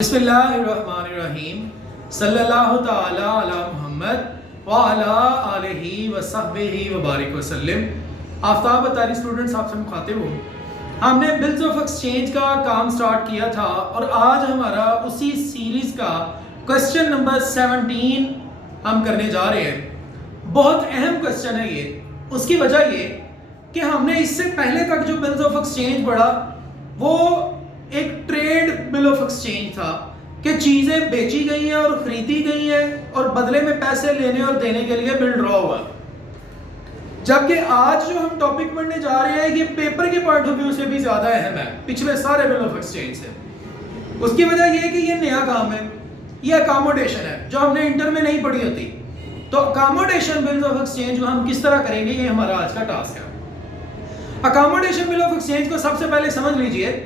बिस्मिल्लाहिर्रहमानिर्रहीम सल्लल्लाहु ताला अला मुहम्मद व अला आलिहि व सहबिहि व बारिक वसल्लम। आफ्ताब बतारी स्टूडेंट्स आपसे मुखातिब हूँ। हमने बिल्स ऑफ एक्सचेंज का काम स्टार्ट किया था और आज हमारा उसी सीरीज़ का क्वेश्चन नंबर 17 हम करने जा रहे हैं। बहुत अहम क्वेश्चन है ये। उसकी वजह ये कि हमने इससे पहले तक जो बिल्स ऑफ एक्सचेंज पढ़ा वो एक ट्रेड बिल ऑफ एक्सचेंज था कि चीज़ें बेची गई हैं और खरीदी गई हैं और बदले में पैसे लेने और देने के लिए बिल ड्रॉ हुआ। जबकि आज जो हम टॉपिक पढ़ने जा रहे हैं ये पेपर के पॉइंट ऑफ व्यू से भी ज़्यादा अहम है पिछले सारे बिल ऑफ एक्सचेंज से। उसकी वजह यह है कि ये नया काम है, ये अकोमोडेशन है जो हमने इंटर में नहीं पढ़ी होती। तो अकोमोडेशन बिल ऑफ एक्सचेंज हम किस तरह करेंगे ये हमारा आज का टास्क है। अकोमोडेशन बिल ऑफ एक्सचेंज को सबसे पहले समझ लीजिए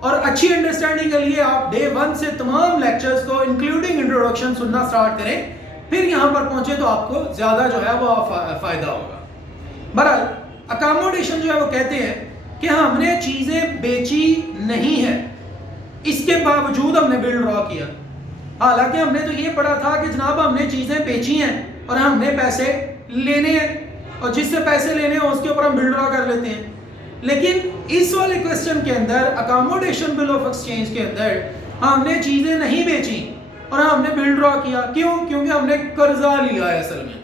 और अच्छी अंडरस्टैंडिंग के लिए आप डे 1 से तमाम लेक्चर्स को इंक्लूडिंग इंट्रोडक्शन सुनना स्टार्ट करें, फिर यहाँ पर पहुंचे तो आपको ज़्यादा जो है वो फ़ायदा होगा। बहरहाल अकोमोडेशन जो है वो कहते हैं कि हमने चीज़ें बेची नहीं है, इसके बावजूद हमने बिल ड्रॉ किया। हालांकि हमने तो ये पढ़ा था कि जनाब हमने चीज़ें बेची हैं और हमने पैसे लेने हैं और जिससे पैसे लेने हैं उसके ऊपर हम बिल ड्रॉ कर लेते हैं। लेकिन इस वाले क्वेश्चन के अंदर अकोमोडेशन बिल ऑफ एक्सचेंज के अंदर हमने चीज़ें नहीं बेची और हमने बिल ड्रॉ किया। क्यों? क्योंकि हमने कर्जा लिया है। असल में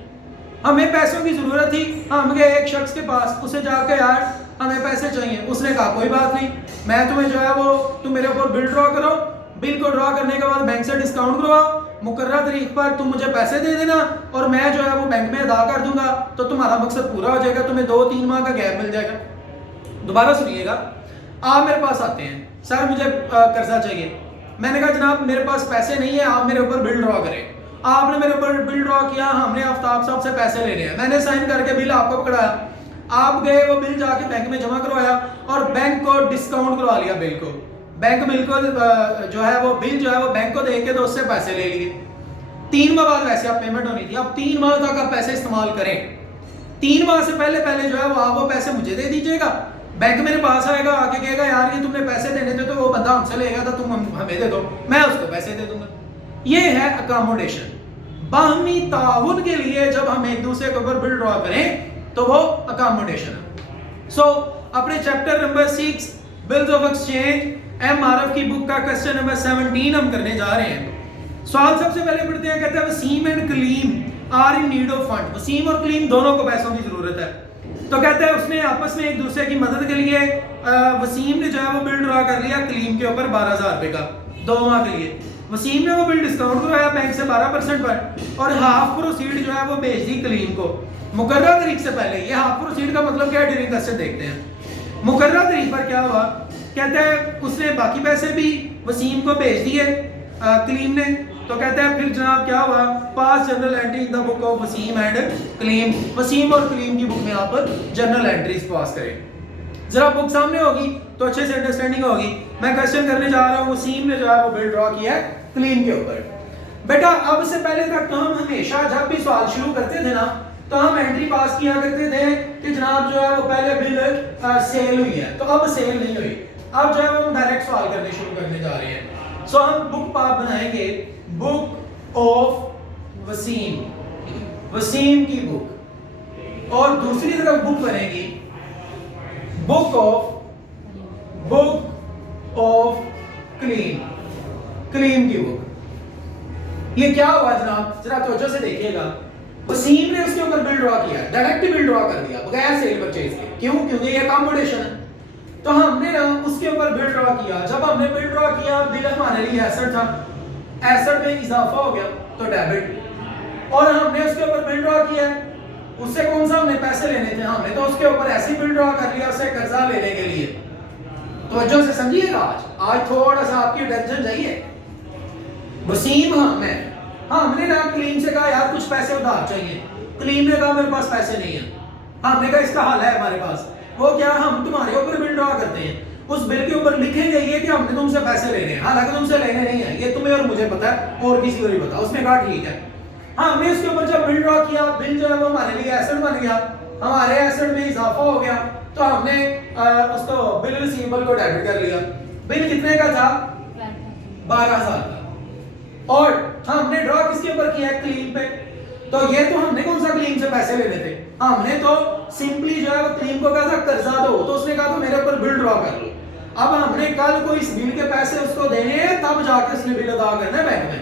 हमें पैसों की ज़रूरत थी। हम गए एक शख्स के पास, उसे जाकर यार हमें पैसे चाहिए। उसने कहा कोई बात नहीं, मैं तुम्हें जो है वो तुम मेरे ऊपर बिल ड्रॉ करो, बिल को ड्रॉ करने के बाद बैंक से डिस्काउंट करवाओ, मुकर्रर तारीख पर तुम मुझे पैसे दे देना और मैं जो है वो बैंक में अदा कर दूंगा, तो तुम्हारा मकसद पूरा हो जाएगा, तुम्हें 2-3 माह का गैप मिल जाएगा। दोबारा सुनिएगा, आप मेरे पास आते हैं, सर मुझे कर्जा चाहिए। मैंने कहा जनाब मेरे पास पैसे नहीं है, आप मेरे ऊपर बिल ड्रॉ करें। आपने मेरे ऊपर बिल ड्रॉ किया, हमने आफ्ताब साहब से पैसे लेने हैं, मैंने साइन करके बिल आपको पकड़ाया, आप गए वो बिल जाके बैंक में जमा करवाया और बैंक को डिस्काउंट करवा लिया बिल को। बैंक बिल को जो है वो बिल जो है वो बैंक को दे के तो उससे पैसे ले लिए। 3 माह बाद वैसे आप पेमेंट होनी थी, अब 3 माह तक आप पैसे इस्तेमाल करें। 3 माह से पहले जो है वो आप वो पैसे मुझे दे दीजिएगा। बैंक मेरे पास आएगा, आके कहेगा यार ये तुमने पैसे देने थे तो वो बंदा हमसे लेगा था, तुम हमें दे दो, मैं उसको पैसे दे दूंगा। ये है अकोमोडेशन। बाहमी ताउन के लिए जब हम एक दूसरे के ऊपर बिल ड्रॉ करें तो वो अकोमोडेशन है। सो अपने chapter number 6 bills of exchange MRF की बुक का क्वेश्चन नंबर 17 हम करने जा रहे हैं। सवाल सबसे पहले पढ़ते हैं। कहते हैं Wasim and Kalim are in need of fund. Wasim और कलीम दोनों को पैसों की जरूरत है। तो कहते हैं उसने आपस में एक दूसरे की मदद के लिए वसीम ने जो है वो बिल ड्रॉ कर लिया कलीम के ऊपर 12,000 रुपए का 2 माह के लिए। वसीम ने वो बिल डिस्काउंट करवाया बैंक से 12% पर और हाफ प्रोसीड जो है वो भेज दी कलीम को मुकर्रर तारीख से पहले। ये हाफ प्रोसीड का मतलब क्या है ड्यूरिंग क्वेश्चन देखते हैं। मुकर्रर तारीख पर क्या हुआ, कहते हैं उसने बाकी पैसे भी वसीम को भेज दिए कलीम ने। तो कहते हैं फिर जनाब क्या हुआ, pass general entry in the book of Wasim and Kaleem. Wasim और कलीम की बुक में आप जनरल एंट्रीज पास करें। जरा बुक सामने होगी तो अच्छे से अंडरस्टैंडिंग होगी। मैं क्वेश्चन करने जा रहा हूँ, वसीम ने जो है वो बिल ड्रॉ किया है कलीम के ऊपर। बेटा अब से पहले तक तो हम हमेशा जब भी सवाल शुरू करते थे ना तो हम एंट्री पास किया करते थे कि जनाब जो है वो पहले बिल सेल हुई है, तो अब सेल नहीं हुई। अब जो है वो हम डायरेक्ट सवाल करने शुरू करने जा रहे हैं। सो हम बुक पाप बनाएंगे, बुक ऑफ वसीम, वसीम की बुक, और दूसरी तरफ बुक बनेगी बुक ऑफ कलीम, कलीम की बुक। ये क्या हुआ जनाब, जरा तवज्जो से देखिएगा। वसीम ने उसके ऊपर बिल ड्रॉ किया, डायरेक्ट बिल ड्रॉ कर दिया बगैर सेल परचेज के। क्यों? क्योंकि ये अकोमोडेशन है। तो हमने ना उसके ऊपर बिल ड्रॉ किया। जब हमने बिल ड्रॉ किया, बिल हमारे लिए एसेट था, एसेट में इजाफा हो गया तो डेबिट, और हमने उसके ऊपर बिल ड्रॉ किया। उससे कौन सा हमने पैसे लेने थे, हमने तो उसके ऊपर ऐसे बिल ड्रॉ कर लिया उससे कर्जा लेने के लिए। तो वजह से समझिएगा, आज थोड़ा सा आपकी अटेंशन चाहिए। वसीम हमने ना कलीम से कहा यार कुछ पैसे उधार चाहिए। कलीम ने कहा मेरे पास पैसे नहीं है। हमने कहा इसका हल है हमारे पास। वो क्या, हम तुम्हारे ऊपर बिल ड्रॉ करते हैं, उस बिल के ऊपर लिखेंगे ये कि हमने तुमसे पैसे लेने हैं, हालांकि तुमसे लेने नहीं है, ये तुम्हें और मुझे पता है और किसी को नहीं पता। उसने कहा ठीक है। हमने उसके ऊपर जब बिल ड्रॉ किया, बिल जो है वो हमारे लिए एसेट बन गया, हमारे एसेट में इजाफा हो गया, तो हमने उसको बिल रिसीवेबल को डेबिट कर लिया। बिल कितने का था? 12,000 का, और हमने ड्रॉ किसके ऊपर किया है? क्लेम पे। तो ये तो हमने कौन सा क्लेम से पैसे लेने थे? हमने तो सिंपली जो है वो क्लेम को कहा था कर्जा दो, तो उसने कहा तो मेरे ऊपर बिल ड्रॉ कर लो। अब हमने कल को इस बिल के पैसे उसको देने हैं, तब जाके उसने बिल अदा करना है बैंक में।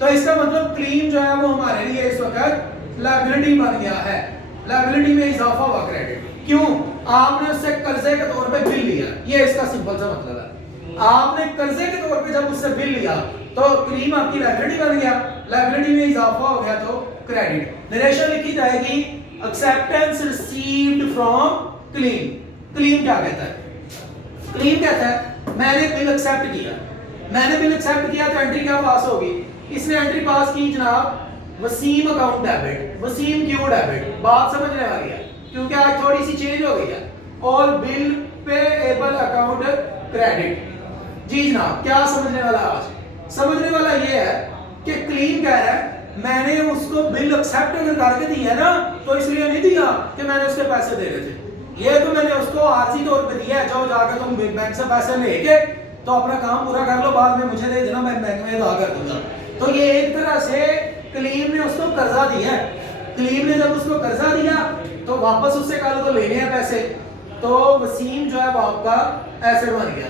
तो इसका मतलब क्लेम जो है वो हमारे लिए इस वक्त लायबिलिटी बन गया है, लायबिलिटी में इजाफा हुआ क्रेडिट। क्यों? आपने उससे कर्जे के तौर पे बिल लिया, ये इसका सिंपल सा मतलब है। आपने कर्जे के तौर पे जब उससे बिल लिया तो क्लेम आपकी लायबिलिटी बन गया, लायबिलिटी में इजाफा हो गया तो क्रेडिट। नरेशन लिखी जाएगी acceptance received from claim. Claim क्या कहता है? क्लेम कहता है मैंने बिल एक्सेप्ट किया, मैंने बिल एक्सेप्ट किया तो एंट्री क्या पास होगी? इसने एंट्री पास की जनाब वसीम अकाउंट डेबिट, वसीम क्यों डेबिट। बात समझने वाली है क्योंकि आज थोड़ी सी चेंज हो गई है। और बिल पेएबल अकाउंट क्रेडिट। जी जनाब, क्या समझने वाला आज? समझने वाला ये है कि क्लेम कह रहा है मैंने उसको बिल एक्सेप्ट अगर करके दिया ना, तो इसलिए नहीं दिया कि मैंने उसके पैसे दे रहे थे, ये तो मैंने उसको आरजी तौर पे दिया है, जाओ जाकर तुम बैंक से पैसे लेके तो अपना काम पूरा कर लो, बाद में मुझे दे देना, मैं बैंक में अदा कर दूंगा। तो ये एक तरह से क्लेम ने उसको कर्जा दिया है। क्लेम ने जब उसको कर्जा दिया तो वापस उससे कल को लेने हैं पैसे, तो वसीम जो है वो आपका एसेट बन गया,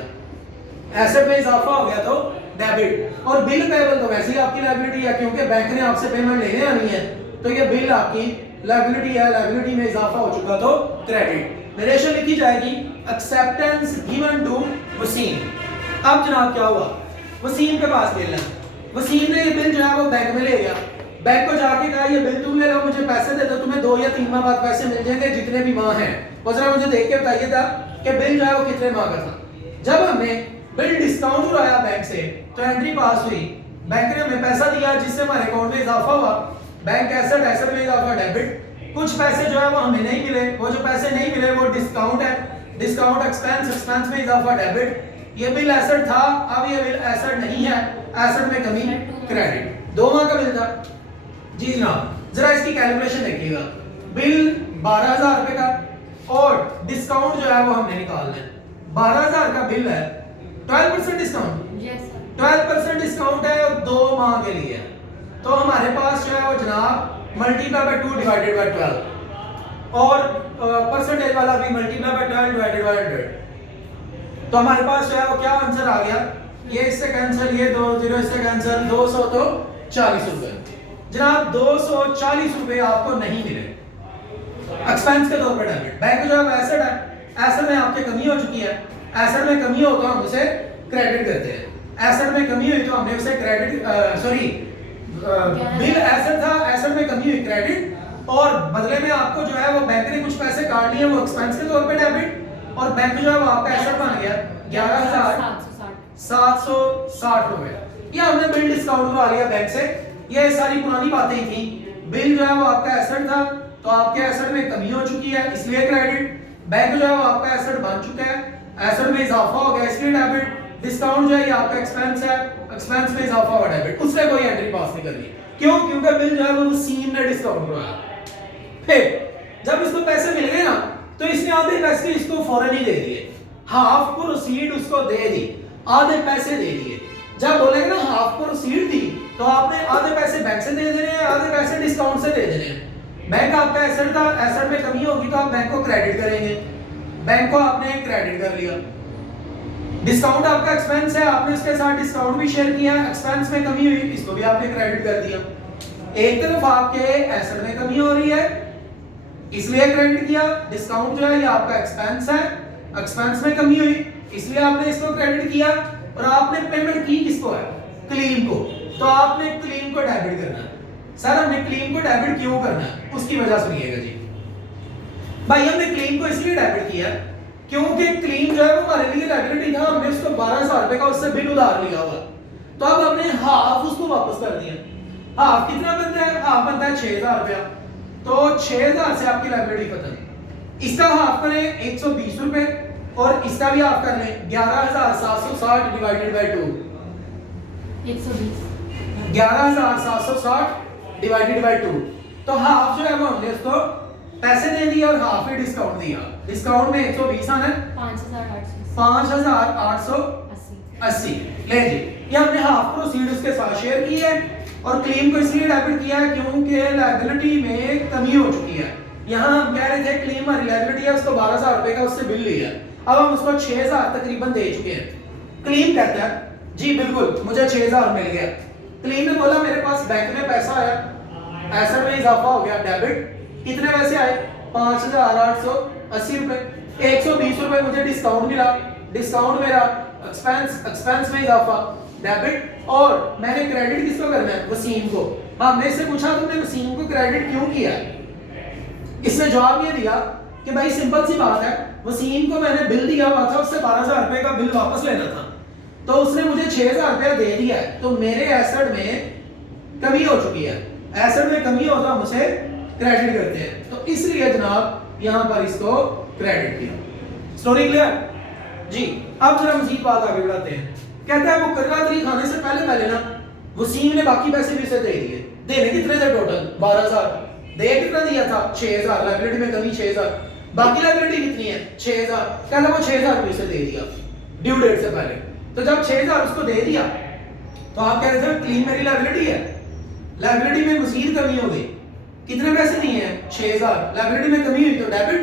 एसेट में इजाफा हो गया तो डेबिट। और बिल पेएबल तो वैसे ही आपकी लायबिलिटी है क्योंकि बैंक ने आपसे पेमेंट लेने आनी है, तो ये बिल आपकी लायबिलिटी है, लायबिलिटी में इजाफा हो चुका तो क्रेडिट। नरेशन लिखी जाएगी एक्सेप्टेंस गिवन टू वसीम। अब जनाब क्या हुआ? वसीम के पास बिल है, वसीम ने ये बिल जो है वो बैंक में ले गया, बैंक को जाके कहा ये बिल तुम ले लो, मुझे पैसे दे दो, तुम्हें 2 या 3 माह बाद पैसे मिल जाएंगे जितने भी माह हैं, वो जरा मुझे देख के बताइए था कि बिल जो है वो कितने माह का था। जब हमने बिल डिस्काउंट उड़ाया बैंक से तो एंट्री पास हुई, बैंक ने हमें पैसा दिया जिससे हमारे अकाउंट में इजाफा हुआ, बैंक एसेट, एसेट में इजाफा डेबिट। कुछ पैसे जो है वो हमें नहीं मिले, वो जो पैसे नहीं मिले वो डिस्काउंट है, डिस्काउंट एक्सपेंस, एक्सपेंस में इजाफा डेबिट। ये बिल एसेट था, अब ये बिल एसेट नहीं है, एसेट में कमी क्रेडिट। 2 माह का बिल था। जी जनाब, जरा इसकी कैलकुलेशन देखिएगा। बिल 12,000 रुपए का और डिस्काउंट जो है वो हमने निकालना है। 12,000 का बिल है, 12% डिस्काउंट, 12% डिस्काउंट है और 2 माह के लिए, तो हमारे पास जो है वो जनाब मल्टीप्लाई बाय 2 डिवाइडेड बाय 12 और परसेंटेज वाला भी मल्टीप्लाई बाय 12 डिवाइडेड बाय 100। तो हमारे पास जो है वो क्या आंसर आ गया? ये इससे कैंसिल, ये 2 0 इससे कैंसिल, 200 तो 40 रुपए। जनाब 240 रुपए आपको नहीं मिले एक्सपेंस के तौर पर डेबिट। बैंक जो है एसेट है, एसेट में आपके कमी हो चुकी है, एसेट में कमी हो तो हम उसे क्रेडिट करते हैं, एसेट में कमी हुई तो हमने उसे क्रेडिट बिल एसेट था, एसेट में कमी हुई क्रेडिट, और बदले में आपको जो है वो बैंक ने कुछ पैसे काट लिए वो एक्सपेंस के तौर पे डेबिट, और बैंक जो है वो आपका एसेट बन गया 11,760 रुपए। ये हमने बिल डिस्काउंट करवा लिया बैंक से, ये सारी पुरानी बातें थी। बिल जो है वो आपका एसेट था तो आपके एसेट में कमी हो चुकी है इसलिए क्रेडिट, बैंक जो है वो आपका एसेट बन चुका है, एसेट में इजाफा हो गया इसलिए डेबिट, डिस्काउंट जो है ये आपका एक्सपेंस है, एक्सपेंस में इजाफा हुआ डेबिट, उसने कोई एंट्री पास नहीं करनी। क्यों? क्योंकि बिल जो है वो वसीम ने डिस्काउंट करवाया। फिर जब इसको पैसे मिल गए ना तो इसने आधे पैसे इसको फौरन ही दे दिए, हाफ प्रोसीड उसको दे दी, आधे पैसे दे दिए। जब बोलेंगे ना हाफ प्रोसीड दी तो आपने आधे पैसे बैंक से दे देने हैं, आधे पैसे डिस्काउंट से दे देने हैं। बैंक आपका एसेट था, एसेट में कमी होगी तो आप बैंक को क्रेडिट करेंगे, बैंक को आपने क्रेडिट कर लिया। डिस्काउंट आपका एक्सपेंस है, आपने इसके साथ डिस्काउंट भी शेयर किया, एक्सपेंस में कमी हुई इसको भी आपने क्रेडिट कर दिया। एक तरफ आपके एसेट में कमी हो रही है इसलिए क्रेडिट किया, डिस्काउंट जो है ये आपका एक्सपेंस है, एक्सपेंस में कमी हुई इसलिए आपने इसको क्रेडिट किया, और आपने पेमेंट की किसको है? क्लेम को, तो आपने क्लेम को डेबिट करना है। सर हमने क्लेम को डेबिट क्यों करना है उसकी वजह सुनिएगा जी। भाई हमने क्लेम को इसलिए डेबिट किया क्योंकि क्लेम जो है वो हमारे लिए लायबिलिटी था, हमने उसको 12,000 रुपए का उससे बिल उधार लिया हुआ, तो अब हमने हाफ उसको वापस कर दिया। हाफ कितना बनता है? हाफ बनता है 6,000 रुपया, तो 6,000 से आपकी लायबिलिटी खत्म। इसका हाफ करें 120 रुपए और इसका भी हाफ कर लें 11,760 डिवाइडेड बाय 2, 11,760 डिवाइडेड बाय 2, तो हाफ जो है वो हमने उसको पैसे दे दिए और हाफ ही डिस्काउंट दिया। डिस्काउंट में 120 आना है 5,880 ले जी। ये हमने हाफ प्रोसीड उसके साथ शेयर की है और क्लेम को इसलिए डेबिट किया है क्योंकि लायबिलिटी में कमी हो चुकी है। यहाँ हम कह रहे थे क्लेम हमारी लायबिलिटी है, उसको 12,000 रुपए का उससे बिल लिया, अब हम उसको 6,000 तकरीबन दे चुके हैं। क्लेम कहता है जी बिल्कुल मुझे 6,000 मिल गया। क्लेम ने बोला मेरे पास बैंक में पैसा आया, एसेट में इजाफा हो गया, डेबिट। कितने पैसे आए? 5,880 रुपए। 120 रुपए मुझे डिस्काउंट मिला, डिस्काउंट मेरा एक्सपेंस में इजाफा, डेबिट। और मैंने क्रेडिट किसको करना है? वसीम को। हमने इससे पूछा तुमने वसीम को क्रेडिट क्यों किया? इसने जवाब ये दिया कि भाई सिंपल सी बात है, वसीम को मैंने बिल दिया हुआ था, उससे 12,000 रुपए का बिल वापस लेना था, तो उसने मुझे 6,000 रुपया दे दिया है, तो मेरे एसेट में कमी हो चुकी है। एसेट में कमी होता हम उसे क्रेडिट करते हैं, तो इसलिए जनाब यहां पर इसको क्रेडिट किया। स्टोरी क्लियर जी? अब जरा मजीद बात आगे बढ़ाते हैं। कहता है मुकर्ररा तारीख आने से पहले ना वसीम ने बाकी पैसे भी उसे दे दिए। देने कितने थे टोटल? 12,000। दे कितना दिया था? 6,000। लायबिलिटी में कमी 6,000, बाकी लायबिलिटी कितनी है? 6,000। कहता वो 6,000 भी उसे दे दिया ड्यू डेट से पहले। तो जब 6,000 उसको दे दिया तो आप कह रहे थे क्लीन मेरी लायबिलिटी है, लायबिलिटी में मजीद कमी हो गई। कितने पैसे दिए हैं? 6,000। लायबिलिटी में कमी हुई तो डेबिट।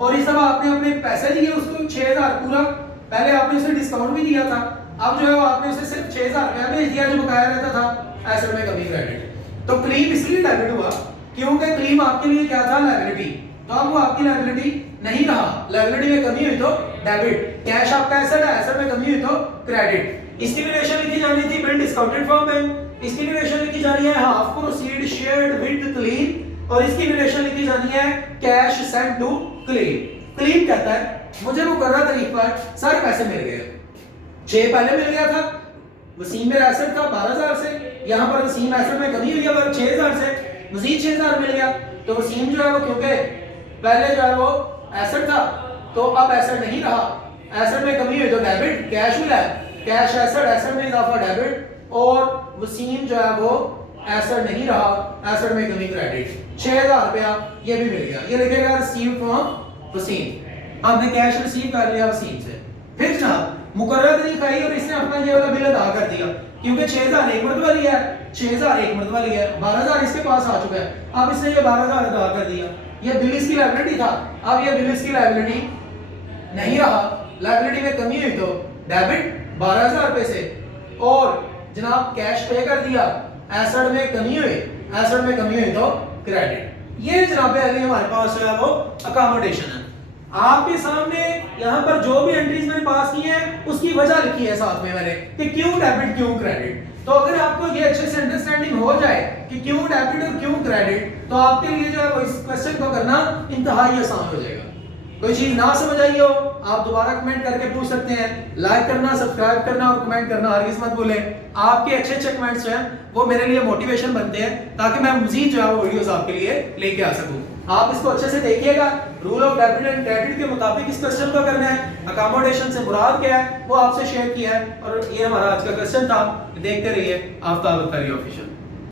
और इस सब आपने अपने पैसे दिए उसको 6,000 पूरा, पहले आपने उसे डिस्काउंट भी दिया था, अब जो है वो आपने उसे सिर्फ 6,000 रुपया भेज दिया जो बकाया रहता था, एसेट में कमी क्रेडिट। तो क्लेम इसलिए डेबिट हुआ क्योंकि क्लेम आपके लिए क्या था? लायबिलिटी। तो अब वो आपकी लायबिलिटी नहीं रहा, लायबिलिटी में कमी हुई तो डेबिट। कैश आपका एसेट है, एसेट में कमी हुई तो क्रेडिट। इसकी रिलेशन लिखी जानी थी बिल डिस्काउंटेड फ्रॉम बैंक, इसकी रिलेशन लिखी जानी है half proceed shared with Kalim, और इसकी रिलेशन लिखी जानी है cash sent to Kalim. Kalim कहता है मुझे मुकर्रर तारीख पर सारे पैसे मिल गए। 6 पहले मिल गया था, वसीम मेरा एसेट था 12,000 से, यहां पर वसीम एसेट में कमी हुई है 6,000 से, मजीद 6,000 मिल गया। तो वसीम जो है वो क्योंकि पहले जो है वो एसेट था तो अब एसेट नहीं रहा, एसेट में कमी हुई तो डेबिट, कैश मिला है, कैश एसेट, एसेट में इजाफा डेबिट, और वसीम जो है वो एसेट नहीं रहा, एसेट में कमी क्रेडिट। 6,000 रुपया ये भी मिल गया। ये लिखेगा रिसीव फ्रॉम वसीम, हमने कैश रिसीव कर लिया वसीम से। फिर जनाब मुकर्रर तारीख आई और इसने अपना ये वाला बिल अदा कर दिया, क्योंकि 6,000 एक मरतबा लिया है, 6,000 एक मरतबा लिया है, 12,000 इसके पास आ चुका है, अब इसने ये 12,000 अदा कर दिया। ये बिल इसकी लायबिलिटी था, अब ये बिल इसकी लायबिलिटी नहीं रहा, लायबिलिटी में कमी हुई तो डेबिट 12,000 रुपए से, और जनाब कैश पे कर दिया, एसेट में कमी हुई, एसेट में कमी हुई तो क्रेडिट। ये जनाब अभी हमारे पास जो है वो अकोमोडेशन है। आपके सामने यहाँ पर जो भी एंट्रीज मैंने पास की है उसकी वजह लिखी है साथ में मैंने कि क्यों डेबिट क्यों क्रेडिट। तो अगर आपको ये अच्छे से अंडरस्टैंडिंग हो जाए कि क्यों डेबिट और क्यों क्रेडिट, तो आपके लिए जो है वो इस क्वेश्चन को करना इंतहाई आसान हो जाएगा। कोई चीज ना समझ आई हो आप दोबारा कमेंट करके पूछ सकते हैं। लाइक करना, सब्सक्राइब करना और कमेंट करना हरगिज़ मत भूलें। आपके अच्छे अच्छे कमेंट्स जो हैं वो मेरे लिए मोटिवेशन बनते हैं ताकि मैं मजीद जो है वो वीडियोस आपके लिए लेके आ सकूं। आप इसको अच्छे से देखिएगा। Rule of debit and credit के मुताबिक इस क्वेश्चन को करना है। अकोमोडेशन से मुराद क्या है वो आपसे शेयर किया है, और ये हमारा आज का क्वेश्चन था। देखते रहिए आफ्ताब अत्तारी ऑफिशियल।